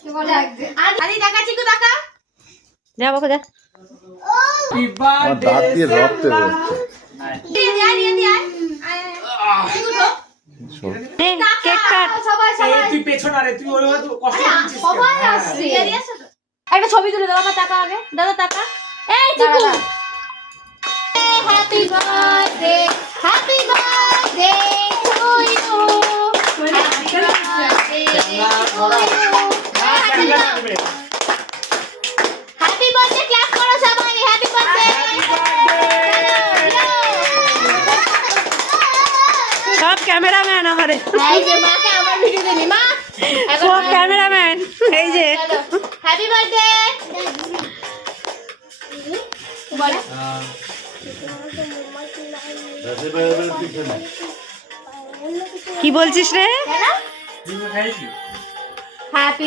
আদি দেখা চিকু দেখা যা বাবা যা। দাঁত দিয়ে রক্ত কেক কাট। তুই পেছন আরে তুই ওর কষ্ট করছিস সবাই আসছে একটা ছবি তুলে দাও টাকা আগে দাদা টাকা এই Chiku happy birthday to you happy birthday happy birthday class করো সবাই হ্যাপি বার্থডে সব ক্যামেরাম্যান আমারে, এই যে মাকে আমার ভিডিও দেনি মা সব ক্যামেরাম্যান এই যে। হ্যাপি বার্থডে বল কি বলছিস রে? হ্যাপি